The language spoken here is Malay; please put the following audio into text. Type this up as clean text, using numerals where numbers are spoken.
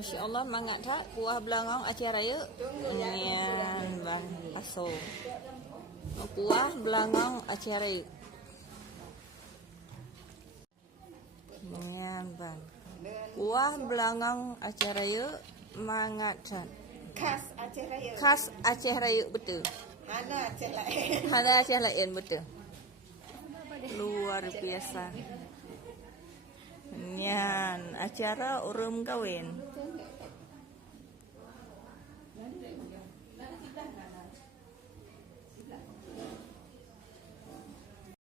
Masya Allah, mangat tak kuah belangong acara raya. Nian bang aso. Kuah belangong acara raya. Nian bang. Kuah belangong acara raya mangat tak. Khas Aceh Raya. Khas Aceh Raya betul. Hana Aceh lain. Hana Aceh lain betul. Luar biasa. Nian acara urum kawin.